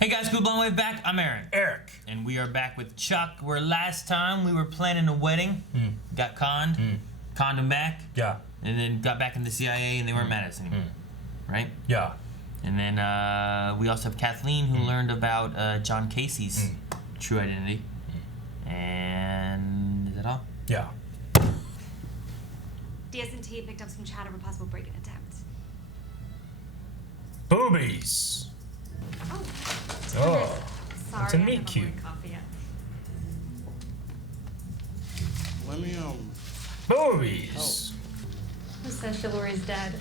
Hey guys, cool blowing way back. I'm Aaron. Eric. And we are back with Chuck, where last time we were planning a wedding, got conned, conned him back, and then got back in the CIA and they weren't mad at us anymore, right? Yeah. And then we also have Kathleen, who learned about John Casey's true identity. And is that all? Yeah. DS&T picked up some chatter of a possible break-in attempt. Boobies. Oh. Sorry, it's a meet cute. Coffee yet. Let me, Boobies. Who says chivalry's dead?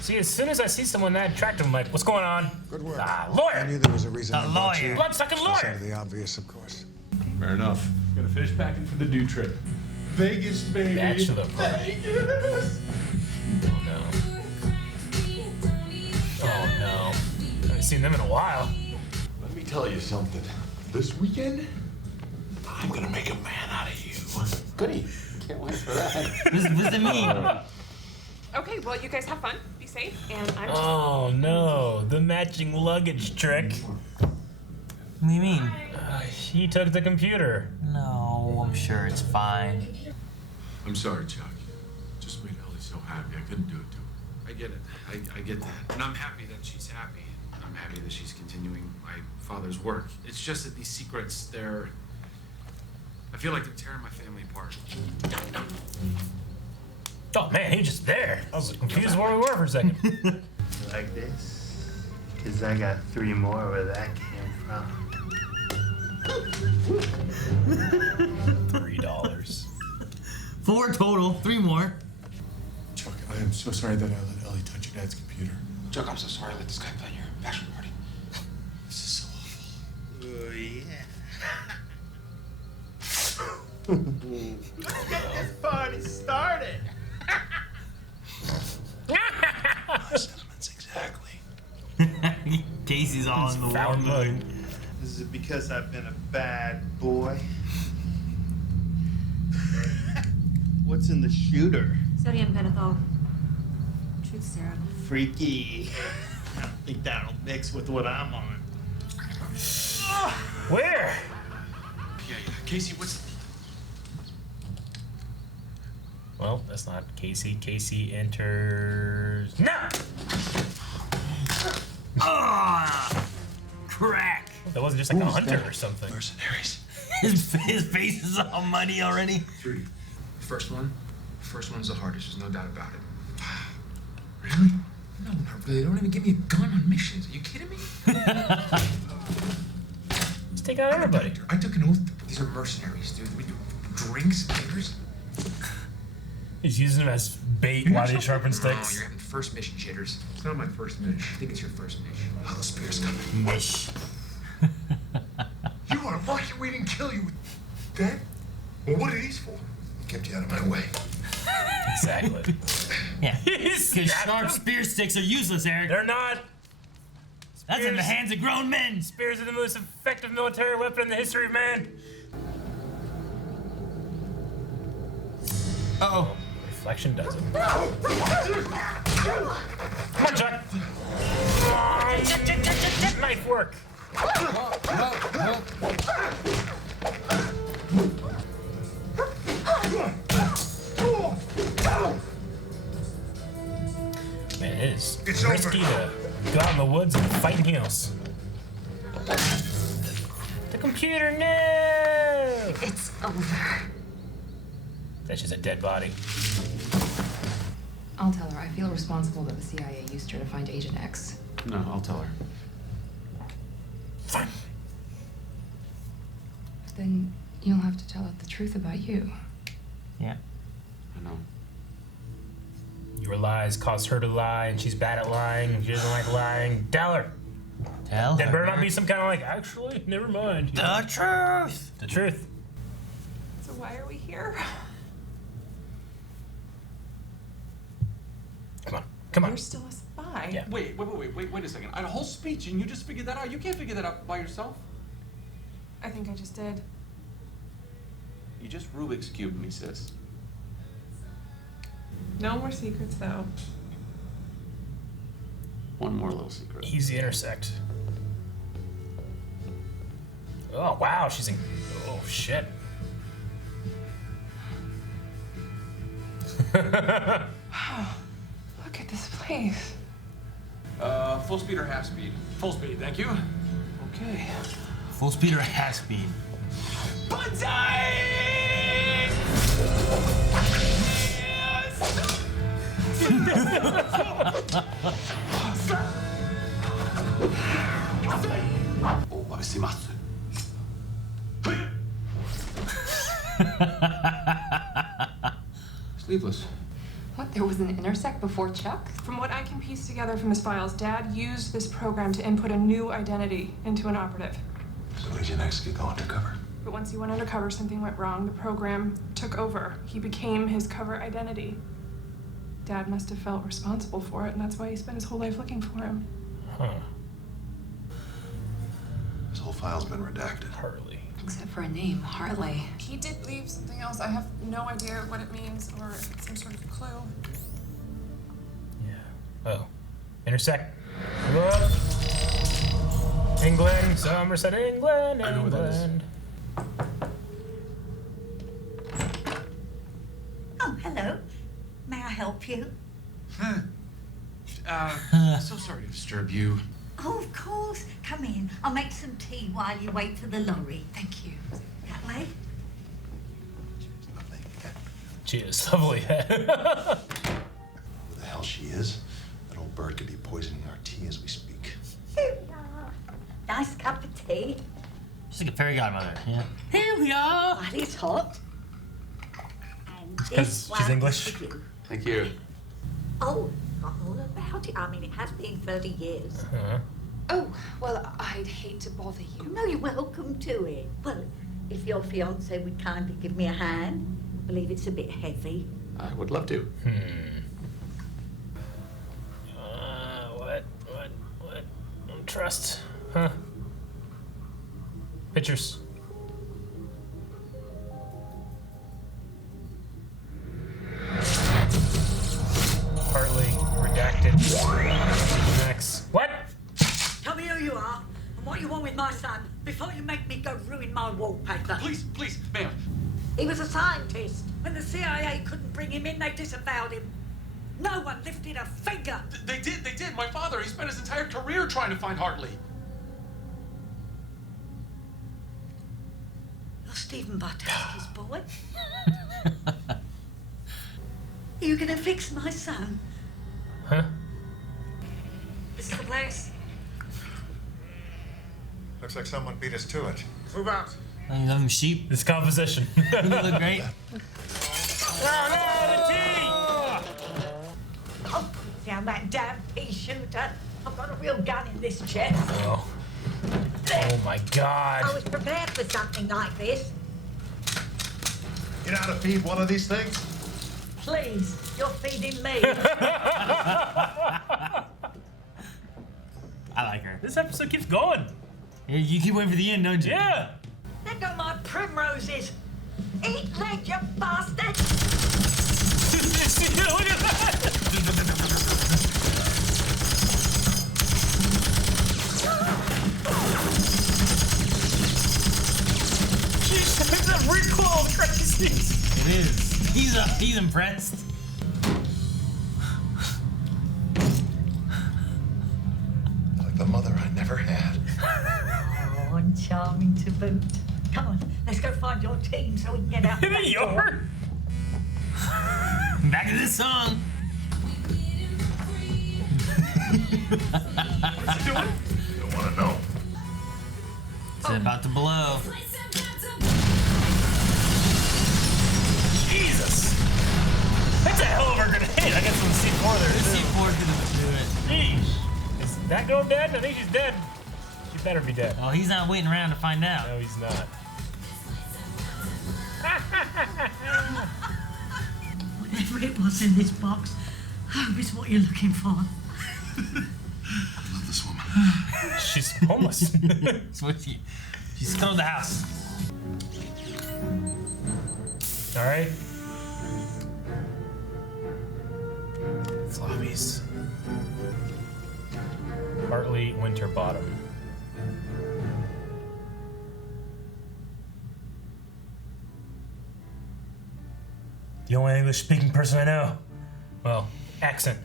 See, as soon as I see someone that attractive, I'm like, what's going on? Good work. Lawyer. I knew there was a reason. A lawyer. Bloodsucking lawyer. Outside of the obvious, of course. Fair enough. Gonna finish packing for the due trip. Vegas, baby. Bachelor party. Vegas. Oh no. Oh no. I haven't seen them in a while. Let me tell you something. This weekend, I'm gonna make a man out of you. Goody. Can't wait for that. What does it mean? Okay, well, you guys have fun. Be safe. And I'm just... Oh no, the matching luggage trick. What do you mean? He took the computer. No, I'm sure it's fine. I'm sorry, Chuck. Just made Ellie so happy. I couldn't do it to her. I get it. I get that. And I'm happy that she's happy. I'm happy that she's continuing my father's work. It's just that these secrets, I feel like they're tearing my family apart. Oh man, he was just there. I was confused where we were for a second. Like this? Because I got 3 more where that came from. $3. 4 total, 3 more. Chuck, I am so sorry that I let Ellie touch your dad's computer. Chuck, I'm so sorry I let this guy plan your bachelor party. This is so awful. Oh, yeah. Let's get this party started. Sentiments, exactly. Casey's all in the Foul mood. Is it because I've been a bad boy? What's in the shooter? Sodium pentothal. Truth serum. Freaky. I don't think that'll mix with what I'm on. Where? Yeah. Casey, what's... Well, that's not Casey. Casey enters. No! Ah! Crack! That wasn't just like a hunter or something. Mercenaries. His face is all muddy already. 3. First one's the hardest, there's no doubt about it. Really? No, not really. They don't even give me a gun on missions. Are you kidding me? Let's take out everybody. I took an oath. These are mercenaries, dude. We do drinks, dinners. He's using them as bait while they sharpen No, sticks. you're having first mission jitters. It's not my first mission. I think it's your first mission. Oh, the spear's coming. Mish. You want to fuck you? We didn't kill you with that? Well, what are these for? Kept you out of my way. Exactly. Yeah. He's Because stabbed sharp him. spear sticks are useless, Eric. They're not. That's in the hands of grown men. Spears are the most effective military weapon in the history of man. Uh-oh. Reflection does it. Come on, Chuck. Get knife work. Man, it is risky to go out in the woods and fight heels. The computer, no! It's over. That's just a dead body. I'll tell her I feel responsible that the CIA used her to find Agent X. No, I'll tell her. Fine. Then you'll have to tell her the truth about you. Yeah. I know. Your lies caused her to lie, and she's bad at lying. She doesn't like lying. Tell her. Tell There her. better not be some kind of like, actually, never mind. The truth. The truth. So why are we here? Come on. Come on. You're still a spy. Yeah. Wait a second. I had a whole speech and you just figured that out. You can't figure that out by yourself. I think I just did. You just Rubik's Cubed me, sis. No more secrets, though. one more little secret. Easy intersect. Oh wow, she's in. Oh shit. Wow. Look at this place. Full speed or half speed? Full speed, thank you. Okay. Full speed or half speed? Sleeveless. What, there was an intersect before Chuck? From what I can piece together from his files, Dad used this program to input a new identity into an operative. So Agent X could go undercover. But once he went undercover, something went wrong. The program took over. He became his cover identity. Dad must have felt responsible for it, and that's why he spent his whole life looking for him. Huh. His whole file's been redacted. Harley. Except for a name, Harley. He did leave something else. I have no idea what it means or if it's some sort of clue. Yeah. Oh. Intersect. Look. England, Somerset, England, I know where that is. England. Oh, hello. May I help you? So sorry to disturb you. Oh, of course. Come in. I'll make some tea while you wait for the lorry. Thank you. That way? Lovely. She is lovely. Who the hell she is? That old bird could be poisoning our tea as we speak. Here we are. Nice cup of tea. She's like a fairy godmother. Yeah. Here we are. While it's hot. And this She's one English. for you. Thank you. Oh, got all about it. I mean, it has been 30 years. Uh-huh. Oh, well, I'd hate to bother you. No, you're welcome to it. Well, if your fiance would kindly give me a hand. I believe it's a bit heavy. I would love to. What? Don't trust. Huh? Pictures. Partly redacted. Next. What? Tell me who you are and what you want with my son before you make me go ruin my wallpaper. Please, please, ma'am. He was a scientist. When the CIA couldn't bring him in, they disavowed him. No one lifted a finger. They did. My father, he spent his entire career trying to find Hartley. You're Stephen Bartowski's boy. Are you gonna fix my son? Huh? This is the place. Looks like someone beat us to it. Move out. You love them sheep. This composition. They look great. Oh, down that damn pea shooter. I've got a real gun in this chest. Oh. Oh my God. I was prepared for something like this. You know how to feed one of these things? Please, you're feeding me. I like her. This episode keeps going. You keep waiting for the end, don't you? Yeah. Let go my primroses. Eat leg, you bastard. Look at that. It's a recoil of crazy. It is. He's impressed. Like the mother I never had. Oh, and charming to boot. Come on, let's go find your team so we can get out the back door. Back to this song. What's he doing? You don't want to know. It's about to blow. Jesus. That's a hell of a grenade. I got some C4 there. The C4 could do it. Jeez. Is that girl dead? I think she's dead. She better be dead. Oh, he's not waiting around to find out. No, he's not. Whatever it was in this box, I hope it's what you're looking for. I love this woman. She's homeless. That's what she's coming to the house. All right. Floppies. Hartley Winterbottom. The only English-speaking person I know. Well, accent.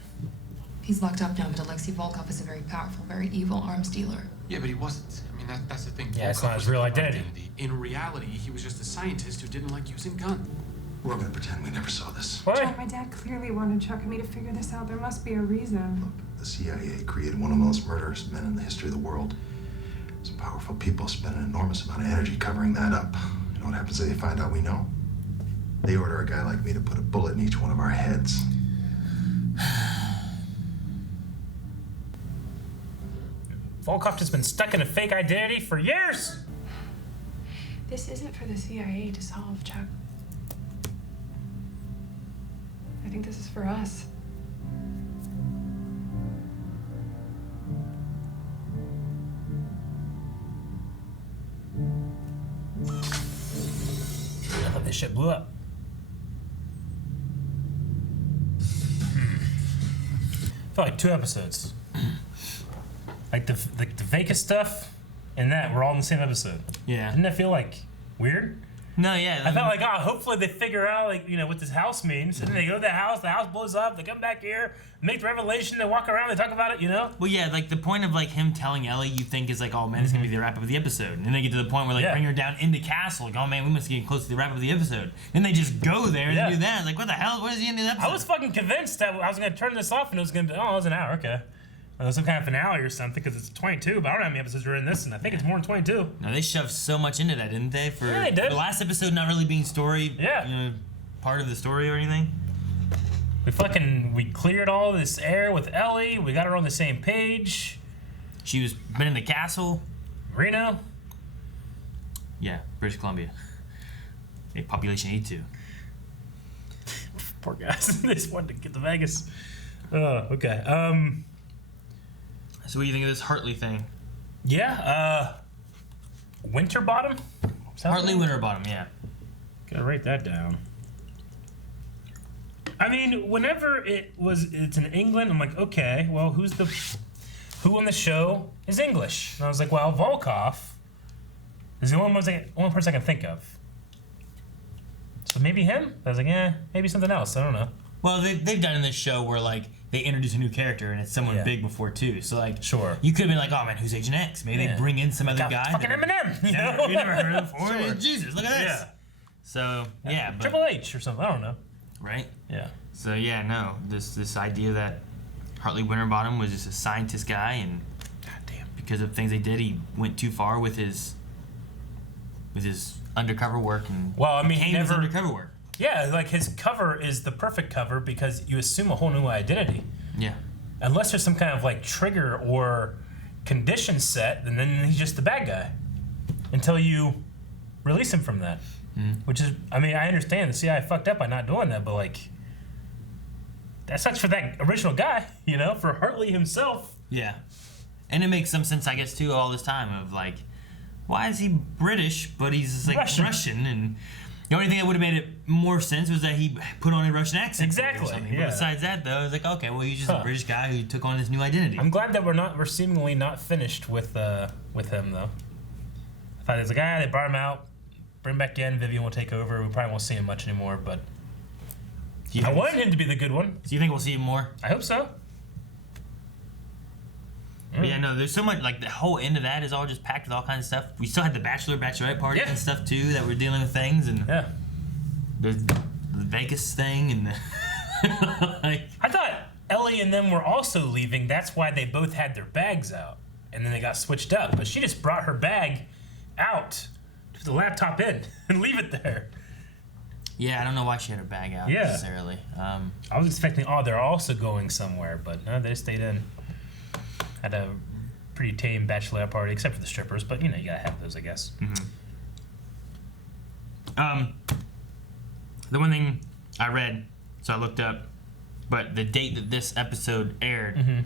He's locked up now, but Alexei Volkov is a very powerful, very evil arms dealer. Yeah, but he wasn't. I mean, that's the thing. Yeah, it's Volkov not his was a real clever identity. In reality, he was just a scientist who didn't like using guns. We're gonna pretend we never saw this. What? Jack, my dad clearly wanted Chuck and me to figure this out. There must be a reason. The CIA created one of the most murderous men in the history of the world. Some powerful people spend an enormous amount of energy covering that up. You know what happens if they find out we know? They order a guy like me to put a bullet in each one of our heads. Volkov has been stuck in a fake identity for years. This isn't for the CIA to solve, Chuck. I think this is for us. I thought this shit blew up. Felt like 2 episodes. Like the Vegas stuff and that were all in the same episode. Yeah. Didn't that feel like weird? No, yeah. I felt like, oh, hopefully they figure out, like, you know, what this house means. And then they go to the house blows up, they come back here, make the revelation, they walk around, they talk about it, you know? Well, yeah, like the point of like him telling Ellie, you think is like, oh man, it's gonna be the wrap up of the episode. And then they get to the point where like bring her down in the castle, like, oh man, we must get close to the wrap up of the episode. Then they just go there and do that. It's like, what the hell? What is the end of the episode? I was fucking convinced that I was gonna turn this off and it was gonna be, oh, it was an hour, okay. Some kind of finale or something, because it's 22, but I don't know how many episodes are in this, and I think it's more than 22. No, they shoved so much into that, didn't they? For Yeah, they did. the last episode not really being story, you know, part of the story or anything. We cleared all this air with Ellie, we got her on the same page. She was been in the castle. Reno? Yeah, British Columbia. A population 82. Poor guys, they just wanted to get to Vegas. Okay. So what do you think of this Hartley thing? Yeah, Winterbottom? Hartley Winterbottom, yeah. Gotta write that down. I mean, whenever it's in England, I'm like, okay, well, who on the show is English? And I was like, well, Volkov is the only person I can think of. So maybe him? I was like, maybe something else. I don't know. Well, they've done in this show where like they introduce a new character and it's someone big before too. So like, you could have been like, oh man, who's Agent X? Maybe they bring in some other guy. Fucking Eminem. You know? You never heard of before. Jesus, look at this. Yeah. So yeah, but, Triple H or something. I don't know. Right? Yeah. So yeah, no, this idea that Hartley Winterbottom was just a scientist guy, and because of things they did, he went too far with his undercover work, and he never undercover work. Yeah, like his cover is the perfect cover because you assume a whole new identity. Yeah. Unless there's some kind of like trigger or condition set, and then he's just the bad guy until you release him from that. Which is, I mean, I understand the CIA fucked up by not doing that, but like, that sucks for that original guy, you know, for Hartley himself. Yeah. And it makes some sense, I guess, too, all this time of like, why is he British, but he's like Russian? And the only thing that would have made it more sense was that he put on a Russian accent. Exactly. Or something. Yeah. But besides that, though, it's like, okay, well, he's just a British guy who took on this new identity. I'm glad that we're seemingly not finished with him though. I thought there's like, they brought him out, bring him back in, Vivian will take over. We probably won't see him much anymore, but I wanted him to be the good one. Do you think we'll see him more? I hope so. But yeah, no, there's so much, like, the whole end of that is all just packed with all kinds of stuff. We still had the bachelorette party and stuff, too, that we're dealing with things, and there's the Vegas thing, and I thought Ellie and them were also leaving. That's why they both had their bags out, and then they got switched up. But she just brought her bag out, put the laptop in, and leave it there. Yeah, I don't know why she had her bag out necessarily. I was expecting, they're also going somewhere, but no, they stayed in. Had a pretty tame bachelorette party, except for the strippers, but you know, you gotta have those, I guess. The one thing I read, so I looked up, but the date that this episode aired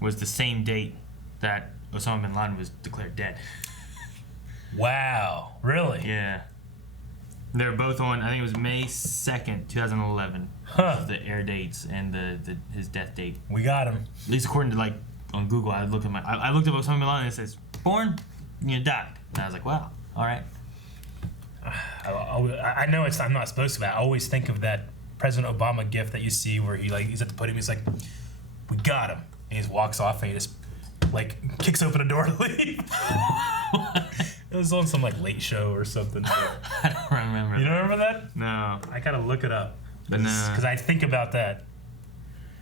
was the same date that Osama bin Laden was declared dead. Wow, really? Yeah. They're both on, I think it was May 2nd, 2011. The air dates and his death date. We got him. At least according to like on Google. I looked up something online and it says born, died, and I was like, wow, all right. I know I'm not supposed to, but I always think of that President Obama gif that you see where he's at the podium. He's like, "We got him," and he just walks off and he just kicks open a door to leave. It was on some Late Show or something. I don't remember. You don't remember that? No. I gotta look it up. But no. Because I think about that.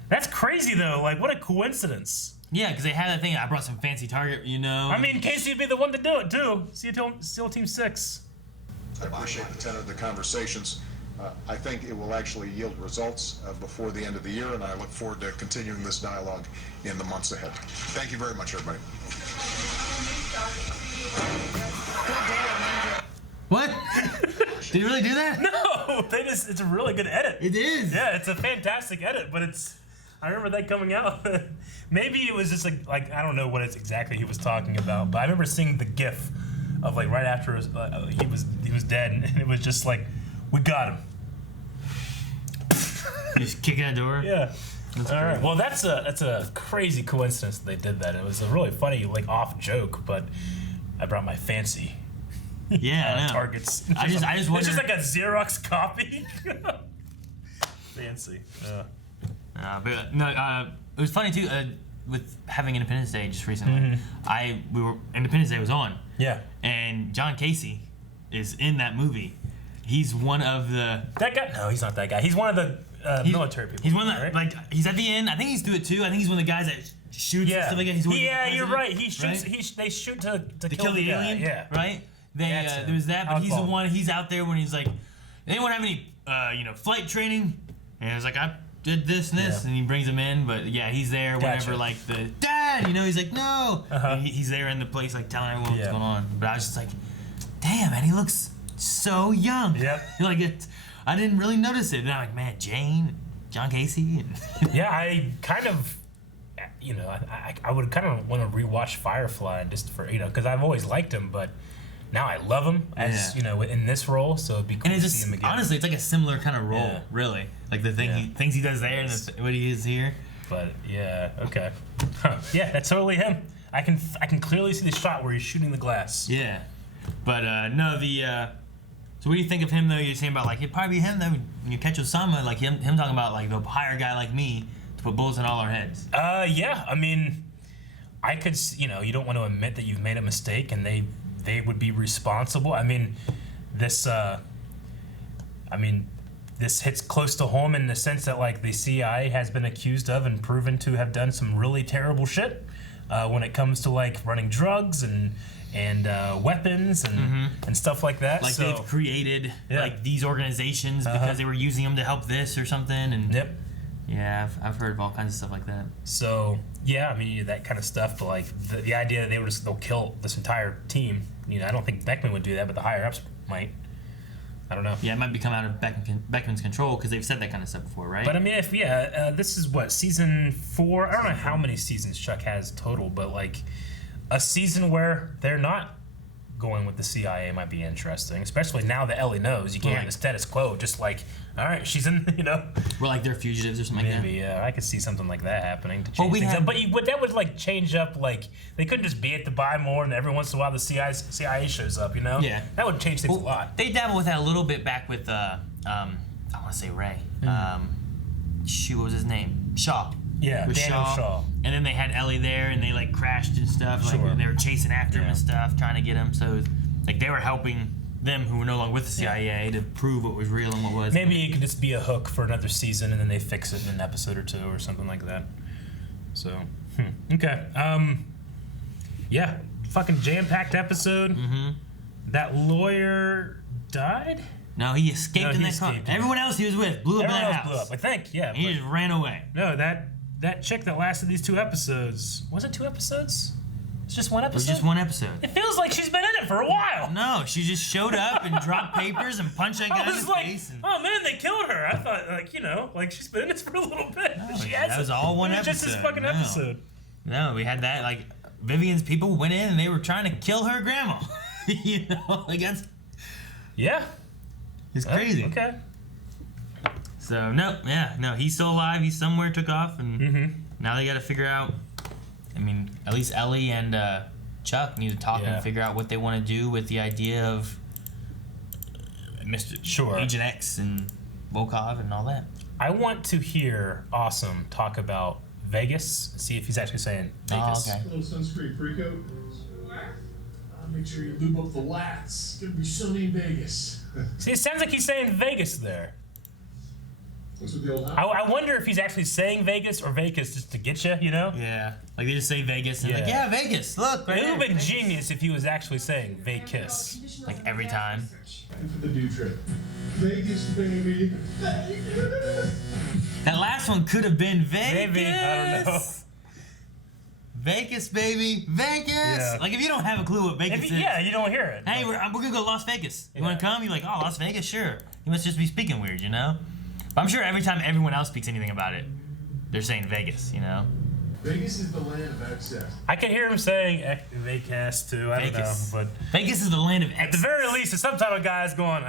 That's crazy though. What a coincidence. Yeah, because they had that thing. I brought some fancy Target, I mean, Casey would be the one to do it too. SEAL Team 6. I appreciate the tenor of the conversations. I think it will actually yield results before the end of the year, and I look forward to continuing this dialogue in the months ahead. Thank you very much, everybody. What? Did you really do that? No, it's a really good edit. It is. Yeah, it's a fantastic edit, but I remember that coming out. Maybe it was just I don't know what it's exactly he was talking about, but I remember seeing the GIF of right after he was dead, and it was just we got him. You just kick that door. Yeah. All right. Well, that's a crazy coincidence that they did that. It was a really funny off joke, but I brought my fancy. Yeah, I know. Targets. I just wonder. It's just a Xerox copy. Fancy. But no, it was funny too with having Independence Day just recently. Independence Day was on. Yeah. And John Casey is in that movie. He's one of the. That guy? No, he's not that guy. He's one of the military people. He's one of the, right? he's at the end. I think he's through it too. I think he's one of the guys that shoots and stuff like that. You're right. He shoots. Right? They shoot to kill the alien. Yeah. Right. There was that, but he's the one. He's out there when he's like, anyone have any flight training? And it's I did this and this, and he brings him in. But yeah, he's there whenever the dad, he's like, no. And he's there in the place telling everyone what's going on. But I was just damn, man, he looks so young. Yep. I didn't really notice it. And I'm man, John Casey. Yeah, I kind of, I would kind of want to rewatch Firefly just for because I've always liked him, but now I love him as in this role. So it'd be cool to see him again. Honestly, it's a similar kind of role, really. The things he does there and what he is here. But yeah, okay, yeah, that's totally him. I can clearly see the shot where he's shooting the glass. Yeah, but no, so what do you think of him though? You're saying about it'd probably be him though. When you catch Osama, him talking about they'll hire a guy like me to put bullets in all our heads. Yeah, I mean, I could you don't want to admit that you've made a mistake, and they would be responsible. I mean, this hits close to home in the sense that the CIA has been accused of and proven to have done some really terrible shit when it comes to running drugs and weapons and stuff like that. They've created these organizations because they were using them to help this or something. And yep. Yeah, I've heard of all kinds of stuff like that. So yeah, I mean that kind of stuff. But the idea that they'll kill this entire team. I don't think Beckman would do that, but the higher ups might. I don't know. Yeah, it might become out of Beckman's control because they've said that kind of stuff before, right? But I mean, this is what, season 4? I don't know how many seasons Chuck has total, but a season where they're not going with the CIA might be interesting, especially now that Ellie knows. You can't have the status quo, just all right, she's in, We're they're fugitives or something like that. Maybe, yeah, I could see something like that happening to change things up. But that would change up, they couldn't just be at the buy more and every once in a while the CIA shows up, Yeah. That would change things a lot. They dabble with that a little bit back with, I want to say Ray. What was his name? Shaw. Yeah, Daniel Shaw. And then they had Ellie there and they crashed and stuff, and they were chasing after him and stuff, trying to get him. So, they were helping them who were no longer with the CIA to prove what was real and what was. Maybe it could just be a hook for another season and then they fix it in an episode or two or something like that. So, okay. Yeah, fucking jam-packed episode. Mm-hmm. That lawyer died? No, he escaped in that car. Everyone else he was with blew up in that house. Blew up, I think, yeah. He just ran away. No, that chick that lasted these 2 episodes. Was it 2 episodes? It's just 1 episode? It was just 1 episode. It feels like she's been in it for a while. No, she just showed up and dropped papers and punched that guy in the face. Oh man, they killed her. I thought, she's been in this for a little bit. No, that was all 1 episode. Just this fucking episode. No, we had that, Vivian's people went in and they were trying to kill her grandma. That's... Yeah. It's crazy. Okay. So, no, he's still alive. He's somewhere, took off, and now they got to figure out I mean, at least Ellie and Chuck need to talk and figure out what they want to do with the idea of Agent X and Volkov and all that. I want to hear Awesome talk about Vegas. See if he's actually saying Vegas. Oh, okay. Little sunscreen free coat. Make sure you lube up the lats. It's gonna be sunny in Vegas. See, it sounds like he's saying Vegas there. What's with the old house? I wonder if he's actually saying Vegas or Vegas just to get you, you know? Yeah. Like they just say Vegas and Vegas. Look, right It would have there. been genius if he was actually saying Vegas. Like every time. And for the dude trip. Vegas, baby. Vegas. That last one could have been Vegas. Maybe, I don't know. Vegas, baby, Vegas. Yeah. Like if you don't have a clue what Vegas is, yeah, you don't hear it. Hey, we're gonna go to Las Vegas. You want to come? You're like, oh, Las Vegas, sure. You must just be speaking weird, you know. But I'm sure every time everyone else speaks anything about it, they're saying Vegas, you know. Vegas is the land of excess. I can hear him saying Vegas too. I don't know, but Vegas is the land of at the very least, the subtitle guy's going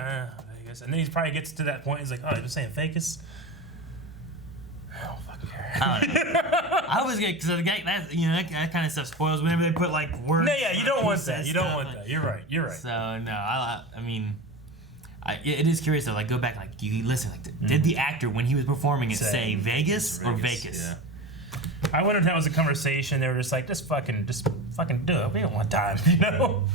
Vegas, and then he probably gets to that point. He's like, oh, you're saying Vegas. I don't fucking care. I don't know. I always get because that kind of stuff spoils whenever they put like words. No, yeah, you don't want that. You don't want that. You're right. You're right. So no, I mean, it is curious though. Like go back, like you listen. Like, did the actor when he was performing it say Vegas or Vegas? Yeah. I wonder if that was a conversation. They were just like, just fucking do it. We don't want time, you know.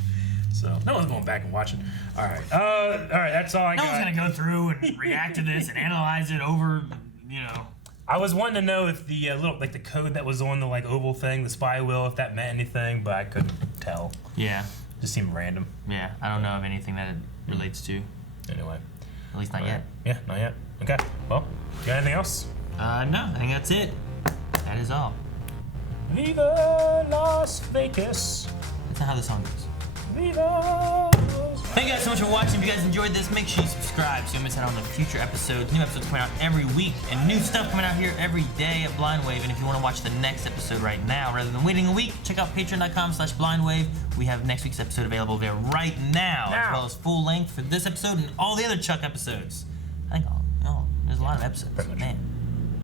So no one's going back and watching. All right. That's all I got. No one's gonna go through and react to this and analyze it over, you know. I was wanting to know if the the code that was on the oval thing, the spy wheel, if that meant anything, but I couldn't tell. Yeah. Just seemed random. Yeah, I don't know of anything that it relates to. Anyway. At least not yet. Yeah, not yet. Okay. Well, you got anything else? No, I think that's it. That is all. Viva Las Vegas. That's not how the song goes. Viva. Thank you guys so much for watching. If you guys enjoyed this, make sure you subscribe so you don't miss out on the future episodes. New episodes coming out every week and new stuff coming out here every day at Blind Wave. And if you want to watch the next episode right now rather than waiting a week, check out patreon.com/blindwave. We have next week's episode available there right now, as well as full length for this episode and all the other Chuck episodes. I think there's a lot of episodes, man.